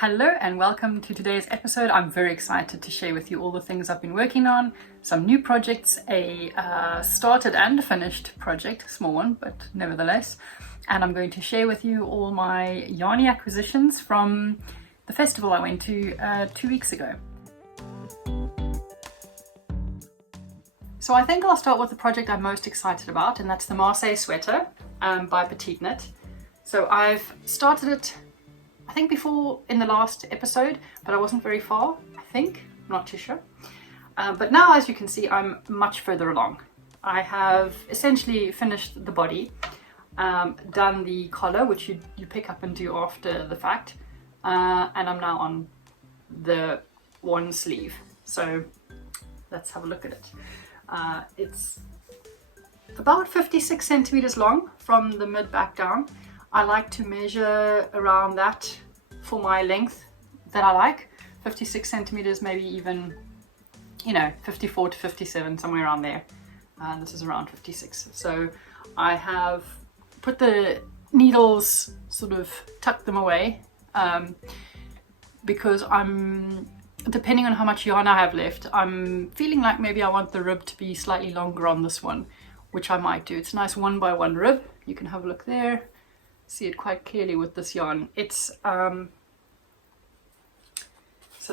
Hello and welcome to today's episode. I'm very excited to share with you all the things I've been working on, some new projects, a started and finished project, small one, but nevertheless. And I'm going to share with you all my yarny acquisitions from the festival I went to 2 weeks ago. So I think I'll start with the project I'm most excited about, and that's the Marseille Sweater by PetiteKnit. So I've started it I think before in the last episode, but I wasn't very far, I think, I'm not too sure. But now, as you can see, I'm much further along. I have essentially finished the body, done the collar, which you pick up and do after the fact, and I'm now on the one sleeve. So let's have a look at it. It's about 56 centimeters long from the mid back down. I like to measure around that for my length that I like. 56 centimeters, maybe even, 54 to 57, somewhere around there. This is around 56. So I have put the needles, sort of tucked them away, because depending on how much yarn I have left, I'm feeling like maybe I want the rib to be slightly longer on this one, which I might do. It's a nice 1x1 rib. You can have a look there. See it quite clearly with this yarn. It's so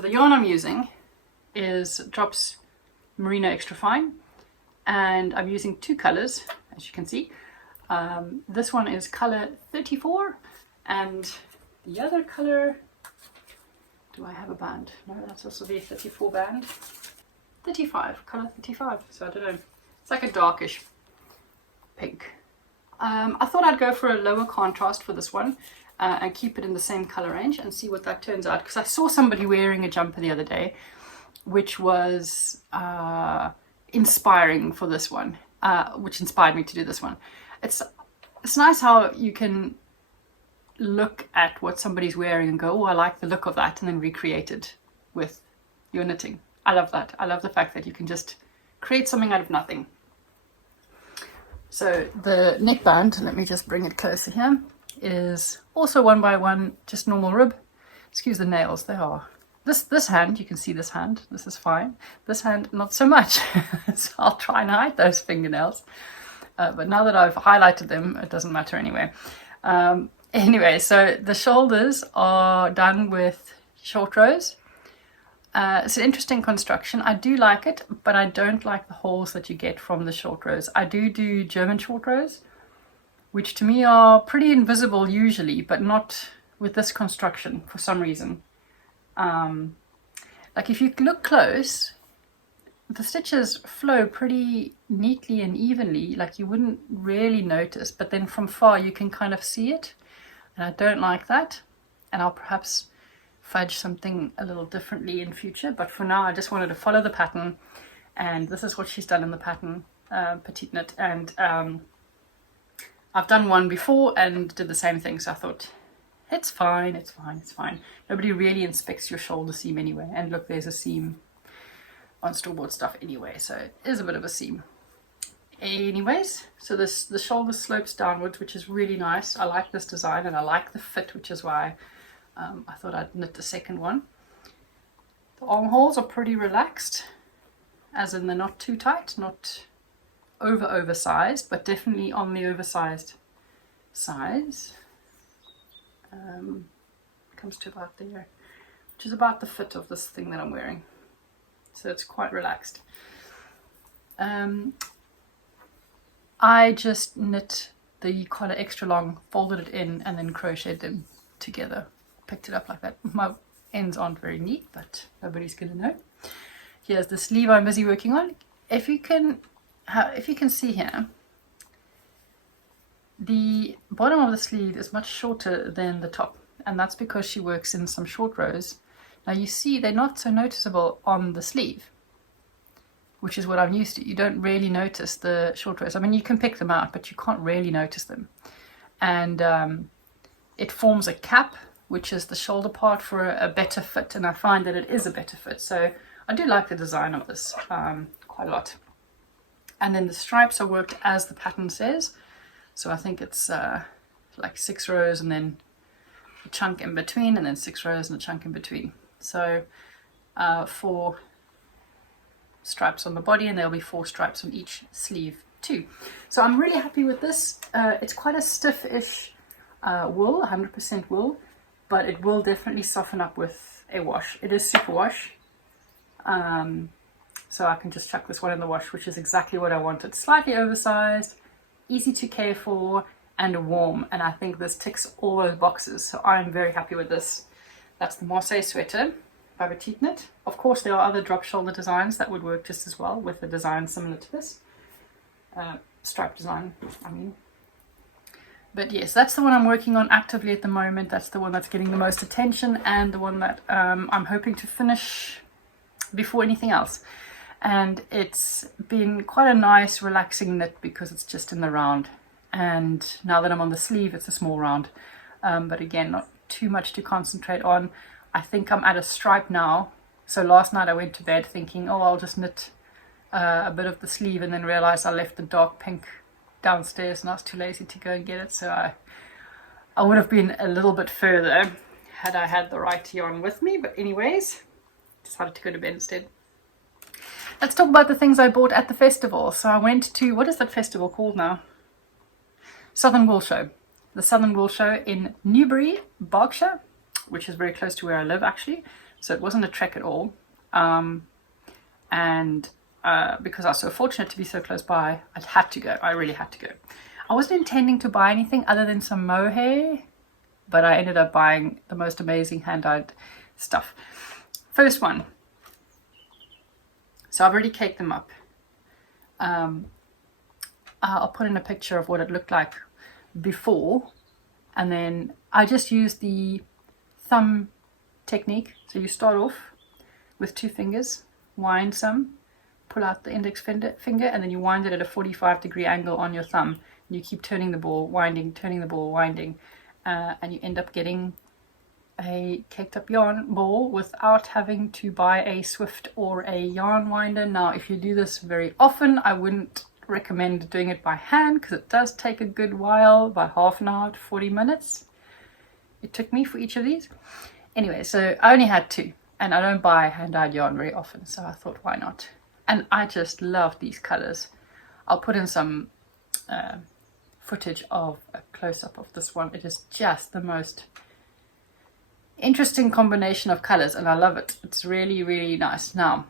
the yarn I'm using is Drops Merino Extra Fine, and I'm using two colors, as you can see. This one is color 34, and the other color, do I have a band? No, that's also the 34 band. 35, color 35, so I don't know. It's like a darkish pink. I thought I'd go for a lower contrast for this one and keep it in the same color range and see what that turns out, because I saw somebody wearing a jumper the other day which was inspiring for this one, which inspired me to do this one. It's nice how you can look at what somebody's wearing and go, oh, I like the look of that, and then recreate it with your knitting. I love that. I love the fact that you can just create something out of nothing. So the neckband, let me just bring it closer here, is also 1x1, just normal rib. Excuse the nails, they are. This hand, you can see this hand, this is fine. This hand, not so much. So I'll try and hide those fingernails. But now that I've highlighted them, it doesn't matter anyway. Anyway, so the shoulders are done with short rows. It's an interesting construction. I do like it, but I don't like the holes that you get from the short rows. I do German short rows, which to me are pretty invisible usually, but not with this construction for some reason. Like if you look close, the stitches flow pretty neatly and evenly, like you wouldn't really notice, but then from far you can kind of see it, and I don't like that, and I'll perhaps fudge something a little differently in future, but for now I just wanted to follow the pattern, and this is what she's done in the pattern, PetiteKnit, and I've done one before and did the same thing, so I thought it's fine. Nobody really inspects your shoulder seam anyway, and look, there's a seam on store-bought stuff anyway, so it is a bit of a seam. Anyways, so the shoulder slopes downwards, which is really nice. I like this design and I like the fit, which is why I thought I'd knit the second one. The armholes are pretty relaxed, as in they're not too tight, not oversized, but definitely on the oversized size. Comes to about there, which is about the fit of this thing that I'm wearing. So it's quite relaxed. I just knit the collar extra long, folded it in, and then crocheted them together. Picked it up like that. My ends aren't very neat, but nobody's gonna know. Here's the sleeve I'm busy working on. If you can see here, the bottom of the sleeve is much shorter than the top, and that's because she works in some short rows. Now you see they're not so noticeable on the sleeve, which is what I'm used to. You don't really notice the short rows. I mean, you can pick them out, but you can't really notice them. And it forms a cap, which is the shoulder part, for a better fit, and I find that it is a better fit. So I do like the design of this quite a lot. And then the stripes are worked as the pattern says. So I think it's like 6 rows and then a chunk in between, and then 6 rows and a chunk in between. So 4 stripes on the body, and there'll be 4 stripes on each sleeve too. So I'm really happy with this. It's quite a stiff-ish wool, 100% wool, but it will definitely soften up with a wash. It is super wash, so I can just chuck this one in the wash, which is exactly what I wanted. Slightly oversized, easy to care for, and warm, and I think this ticks all those boxes, so I'm very happy with this. That's the Marseille Sweater by PetiteKnit. Of course, there are other drop shoulder designs that would work just as well with a design similar to this. Stripe design, I mean. But yes, that's the one I'm working on actively at the moment. That's the one that's getting the most attention, and the one that I'm hoping to finish before anything else. And it's been quite a nice relaxing knit because it's just in the round, and now that I'm on the sleeve it's a small round, but again, not too much to concentrate on. I think I'm at a stripe now. So last night I went to bed thinking, oh, I'll just knit a bit of the sleeve, and then realized I left the dark pink downstairs and I was too lazy to go and get it. So I would have been a little bit further had I had the right yarn with me, but anyways, decided to go to bed instead. Let's talk about the things I bought at the festival. So I went to, what is that festival called now? Southern Wool Show. The Southern Wool Show in Newbury, Berkshire, which is very close to where I live actually. So it wasn't a trek at all. Because I was so fortunate to be so close by, I had to go. I really had to go. I wasn't intending to buy anything other than some mohair, but I ended up buying the most amazing hand-dyed stuff. First one. So I've already caked them up. I'll put in a picture of what it looked like before, and then I just used the thumb technique. So you start off with 2 fingers, wind some, pull out the index finger, and then you wind it at a 45-degree angle on your thumb. You keep turning the ball, winding, turning the ball, winding, and you end up getting a caked up yarn ball without having to buy a Swift or a yarn winder. Now, if you do this very often, I wouldn't recommend doing it by hand because it does take a good while, by half an hour to 40 minutes. It took me for each of these. Anyway, so I only had 2, and I don't buy hand-dyed yarn very often, so I thought, why not? And I just love these colors. I'll put in some footage of a close-up of this one. It is just the most interesting combination of colors, and I love it. It's really, really nice. Now,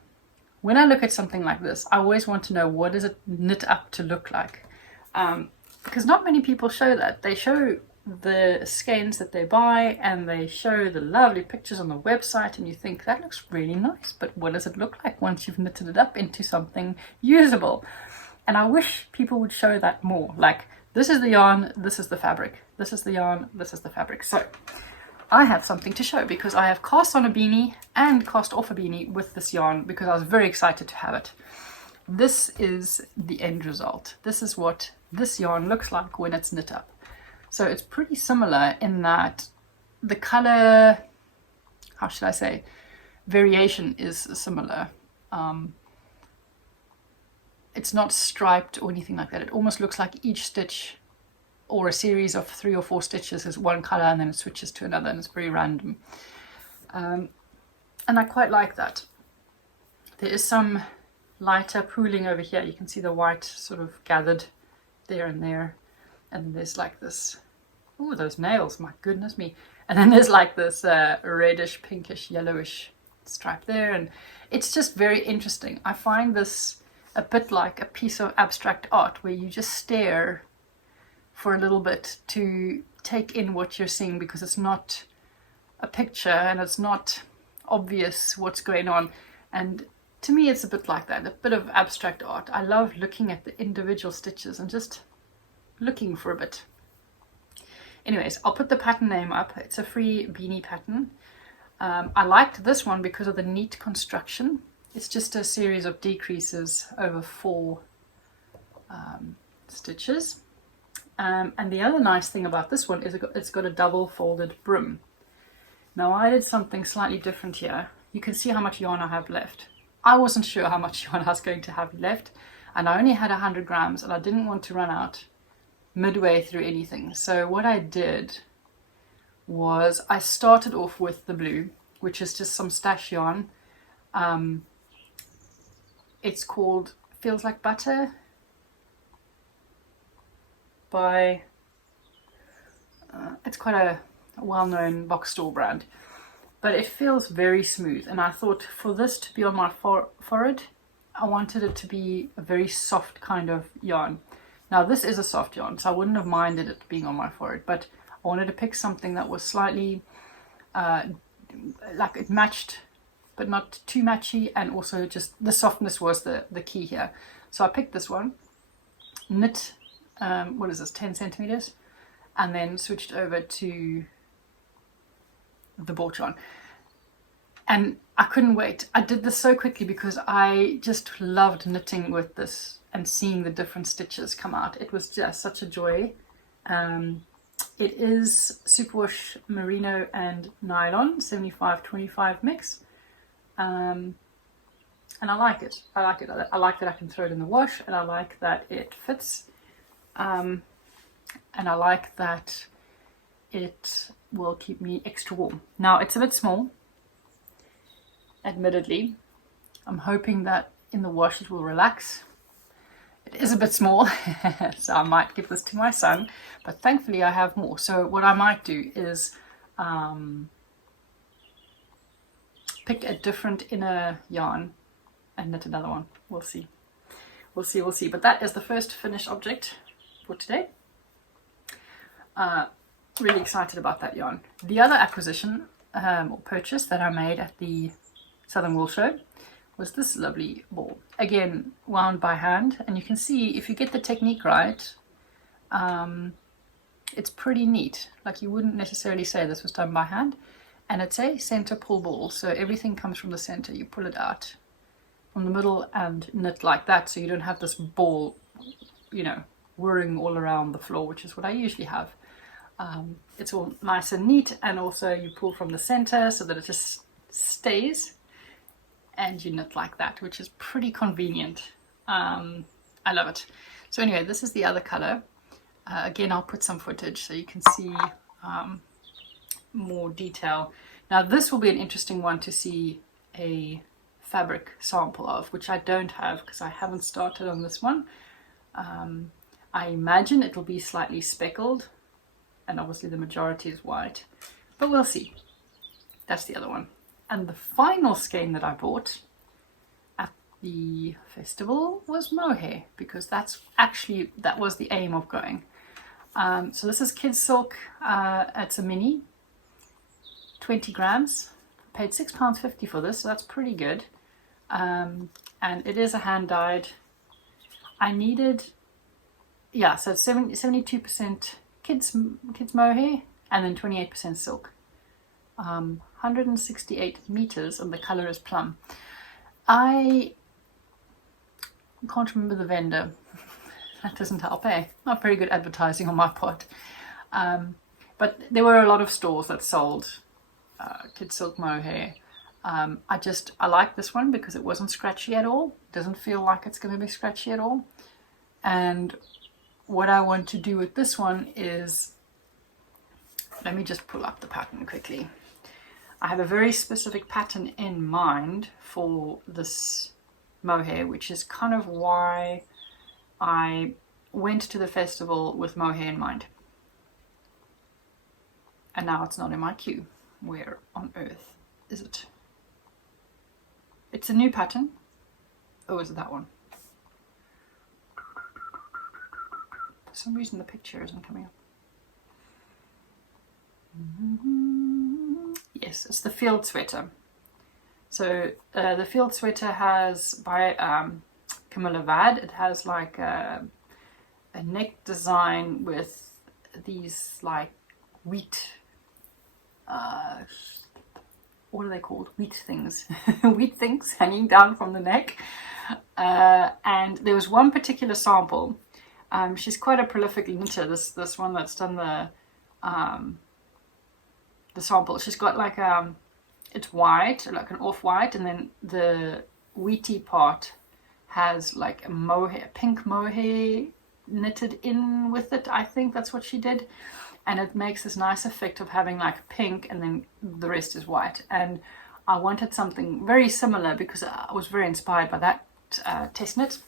when I look at something like this, I always want to know, what does it knit up to look like? Because not many people show that. They show the skeins that they buy, and they show the lovely pictures on the website, and you think that looks really nice, but what does it look like once you've knitted it up into something usable? And I wish people would show that more. Like, this is the yarn, this is the fabric, this is the yarn, this is the fabric. So I have something to show because I have cast on a beanie and cast off a beanie with this yarn because I was very excited to have it. This is the end result. This is what this yarn looks like when it's knit up. So it's pretty similar in that the color, how should I say, variation is similar. It's not striped or anything like that. It almost looks like each stitch or a series of 3 or 4 stitches is one color and then it switches to another, and it's very random. And I quite like that. There is some lighter pooling over here. You can see the white sort of gathered there and there. And then there's like this, oh, those nails, my goodness me. And then there's like this reddish, pinkish, yellowish stripe there. And it's just very interesting. I find this a bit like a piece of abstract art where you just stare for a little bit to take in what you're seeing, because it's not a picture and it's not obvious what's going on. And to me, it's a bit like that, a bit of abstract art. I love looking at the individual stitches and just looking for a bit. Anyways, I'll put the pattern name up. It's a free beanie pattern. I liked this one because of the neat construction. It's just a series of decreases over 4 stitches. And the other nice thing about this one is it's got a double folded brim. Now I did something slightly different here. You can see how much yarn I have left. I wasn't sure how much yarn I was going to have left, and I only had 100 grams, and I didn't want to run out midway through anything. So what I did was I started off with the blue, which is just some stash yarn. It's called Feels Like Butter by, it's quite a well-known box store brand, but it feels very smooth, and I thought for this to be on my forehead, I wanted it to be a very soft kind of yarn. Now this is a soft yarn, so I wouldn't have minded it being on my forehead, but I wanted to pick something that was slightly like it matched but not too matchy, and also just the softness was the key here. So I picked this one, knit, what is this, 10 centimeters, and then switched over to the bought yarn. And I couldn't wait. I did this so quickly because I just loved knitting with this and seeing the different stitches come out. It was just such a joy. It is superwash merino and nylon, 75-25 mix. And I like it. I like it. I like that I can throw it in the wash, and I like that it fits. And I like that it will keep me extra warm. Now it's a bit small, admittedly. I'm hoping that in the wash it will relax. It is a bit small, so I might give this to my son, but thankfully I have more. So what I might do is pick a different inner yarn and knit another one. We'll see. We'll see, we'll see. But that is the first finished object for today. Really excited about that yarn. The other acquisition or purchase that I made at the Southern Wool Show was this lovely ball. Again, wound by hand, and you can see if you get the technique right, it's pretty neat. Like, you wouldn't necessarily say this was done by hand. And it's a center pull ball, so everything comes from the center. You pull it out from the middle and knit like that, so you don't have this ball, you know, whirring all around the floor, which is what I usually have. It's all nice and neat, and also you pull from the center so that it just stays, and you knit like that, which is pretty convenient. I love it. So anyway, this is the other color. Again, I'll put some footage so you can see more detail. Now this will be an interesting one to see a fabric sample of, which I don't have because I haven't started on this one. I imagine it'll be slightly speckled, and obviously the majority is white, but we'll see. That's the other one. And the final skein that I bought at the festival was mohair, because that was the aim of going. So this is Kids Silk. It's a mini, 20 grams. Paid £6.50 for this, so that's pretty good. And it is a hand dyed. I needed, yeah, so 72% kids mohair and then 28% silk. 168 meters, and the color is plum. I can't remember the vendor. That doesn't help, eh? Not very good advertising on my part. But there were a lot of stores that sold kids silk mohair. I like this one because it wasn't scratchy at all. It doesn't feel like it's going to be scratchy at all. And what I want to do with this one is, let me just pull up the pattern quickly. I have a very specific pattern in mind for this mohair, which is kind of why I went to the festival with mohair in mind. And now it's not in my queue. Where on earth is it? It's a new pattern. Oh, is it that one? For some reason the picture isn't coming up. Yes, it's the Field Sweater. So the Field Sweater has, by Camilla Vad, it has like a neck design with these like wheat, what are they called? Wheat things. Wheat things hanging down from the neck. And there was one particular sample. She's quite a prolific knitter, this one that's done the sample. She's got like it's white, like an off-white, and then the wheaty part has like a mohair, pink mohair knitted in with it. I think that's what she did. and it makes this nice effect of having like pink and then the rest is white. And I wanted something very similar because I was very inspired by that test knit.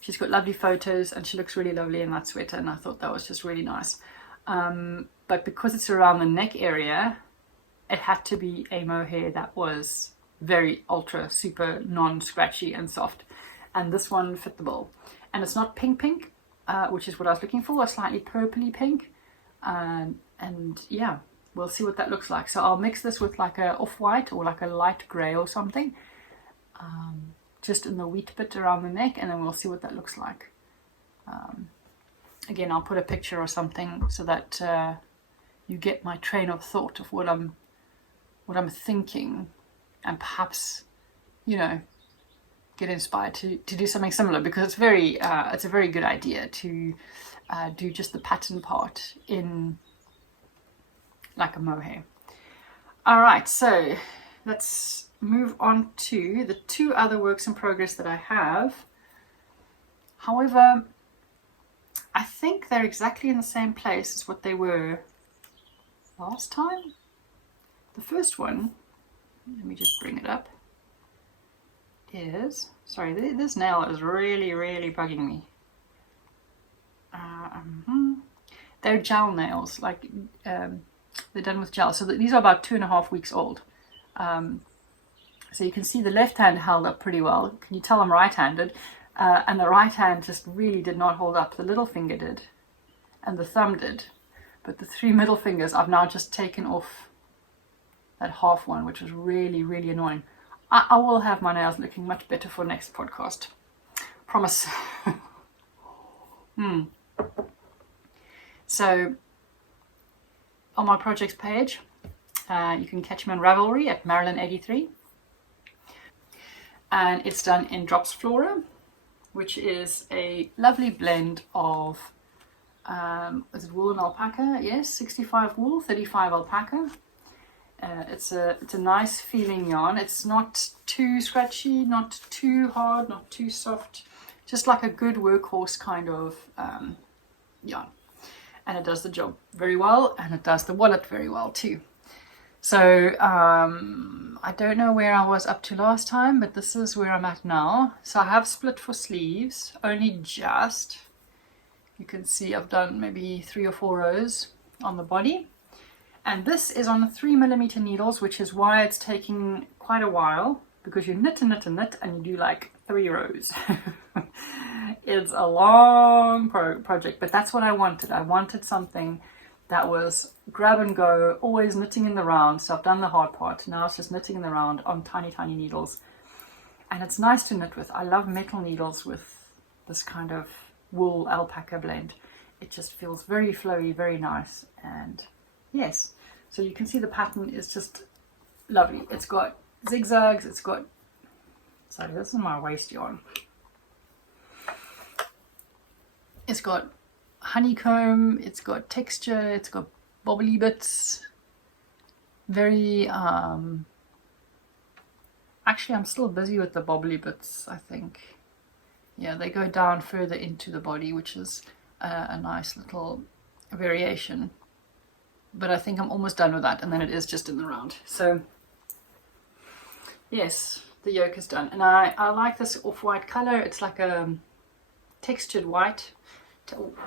She's got lovely photos and she looks really lovely in that sweater, and I thought that was just really nice. But because it's around the neck area, it had to be a mohair that was very ultra super non-scratchy and soft, and this one fit the bill. And it's not pink, which is what I was looking for, a slightly purpley pink. And yeah, we'll see what that looks like. So I'll mix this with like a off-white or like a light grey or something, just in the wheat bit around the neck, and then we'll see what that looks like. Again, I'll put a picture or something so that you get my train of thought of what I'm thinking, and perhaps, you know, get inspired to do something similar, because it's a very good idea to do just the pattern part in like a mohair. All right, so let's move on to the two other works in progress that I have. However, I think they're exactly in the same place as what they were last time. The first one, let me just bring it up, is, sorry, this nail is really bugging me. They're gel nails, like they're done with gel. So these are about 2.5 weeks old. So you can see the left hand held up pretty well. Can you tell I'm right-handed? And the right hand just really did not hold up. The little finger did, and the thumb did. But the 3 middle fingers, I've now just taken off that half one, which was really annoying. I will have my nails looking much better for next podcast. Promise. So, on my projects page, you can catch me on Ravelry at Marilyn83. And it's done in Drops Flora, which is a lovely blend of, is it wool and alpaca? Yes, 65 wool, 35 alpaca. It's a nice feeling yarn. It's not too scratchy, not too hard, not too soft. Just like a good workhorse kind of yarn. And it does the job very well, and it does the wallet very well too. So I don't know where I was up to last time, but this is where I'm at now. So I have split for sleeves, only just. You can see I've done maybe 3 or 4 rows on the body. And this is on the 3mm needles, which is why it's taking quite a while, because you knit and knit and knit, and you do like 3 rows. It's a long project, but that's what I wanted. I wanted something that was grab and go, always knitting in the round. So I've done the hard part. Now it's just knitting in the round on tiny needles. And it's nice to knit with. I love metal needles with this kind of wool alpaca blend. It just feels very flowy, very nice. And yes, so you can see the pattern is just lovely. It's got zigzags, it's got, sorry, this is my waist yarn. It's got honeycomb, it's got texture, it's got bobbly bits. Very, actually I'm still busy with the bobbly bits, I think. Yeah, they go down further into the body, which is a nice little variation. But I think I'm almost done with that, and then it is just in the round. So yes, the yoke is done. And I like this off-white color. It's like a textured white,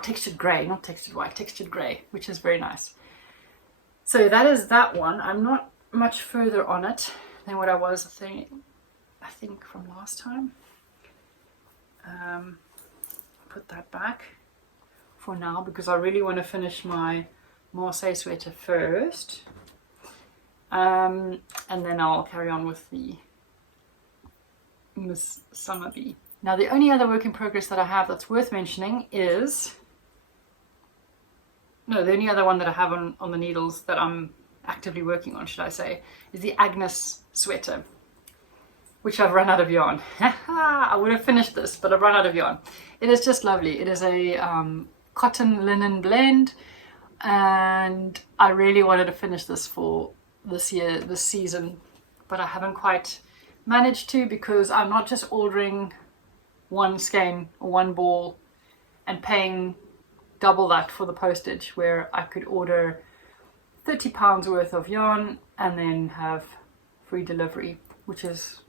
textured grey, not textured white, textured grey, which is very nice. So that is that one. I'm not much further on it than what I was, I think from last time. Put that back for now, because I really want to finish my Marseille Sweater first, and then I'll carry on with the Miss Summerbee. Now the only other work in progress that I have that's worth mentioning is, no, the only other one that I have on the needles that I'm actively working on, should I say, is the Agnes Sweater, which I've run out of yarn. I would have finished this, but I've run out of yarn. It is just lovely. It is a cotton linen blend, and I really wanted to finish this for this season, but I haven't quite managed to, because I'm not just ordering one skein or one ball and paying double that for the postage, where I could order £30 worth of yarn and then have free delivery, which is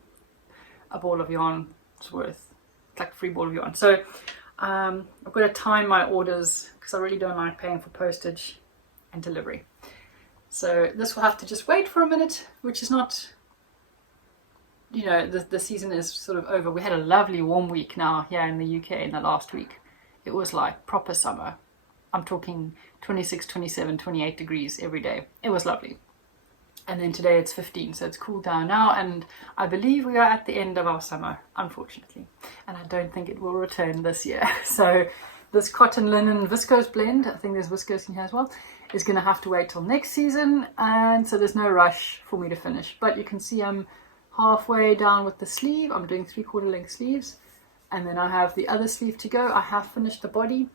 a ball of yarn's worth, like a free ball of yarn. So I've got to time my orders because I really don't like paying for postage and delivery. So this will have to just wait for a minute, which is not, you know, the season is sort of over. We had a lovely warm week now here in the UK in the last week. It was like proper summer. I'm talking 26, 27, 28 degrees every day. It was lovely. And then today it's 15, so it's cooled down now, and I believe we are at the end of our summer, unfortunately. And I don't think it will return this year. So this cotton linen viscose blend, I think there's viscose in here as well, is going to have to wait till next season, and so there's no rush for me to finish. But you can see I'm halfway down with the sleeve. I'm doing 3/4 length sleeves, and then I have the other sleeve to go. I have finished the body,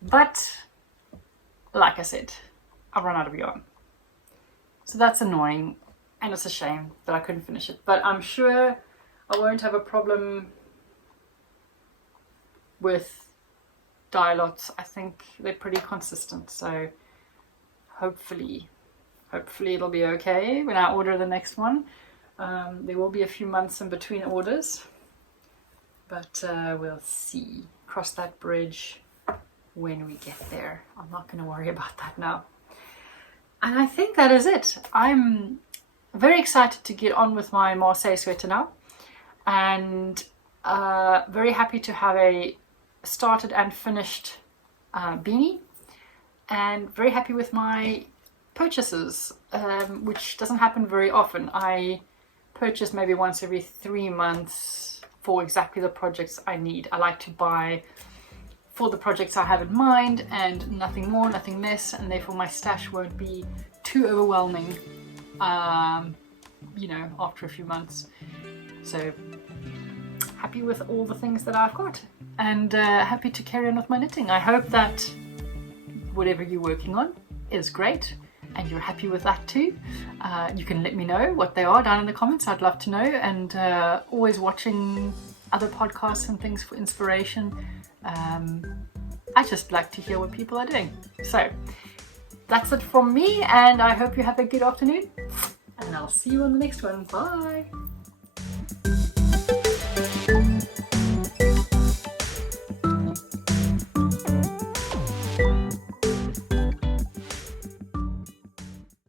but like I said, I've run out of yarn. So that's annoying, and it's a shame that I couldn't finish it. But I'm sure I won't have a problem with dye lots. I think they're pretty consistent, so hopefully it'll be okay when I order the next one. There will be a few months in between orders, but we'll see. Cross that bridge when we get there. I'm not going to worry about that now. And I think that is it. I'm very excited to get on with my Marseille sweater now, and very happy to have a started and finished beanie, and very happy with my purchases, which doesn't happen very often. I purchase maybe once every 3 months for exactly the projects I need. I like to buy for the projects I have in mind and nothing more, nothing less, and therefore my stash won't be too overwhelming, you know, after a few months. So happy with all the things that I've got, and happy to carry on with my knitting. I hope that whatever you're working on is great and you're happy with that too. You can let me know what they are down in the comments. I'd love to know, and always watching other podcasts and things for inspiration. I just like to hear what people are doing. So that's it from me, and I hope you have a good afternoon, and I'll see you on the next one. Bye.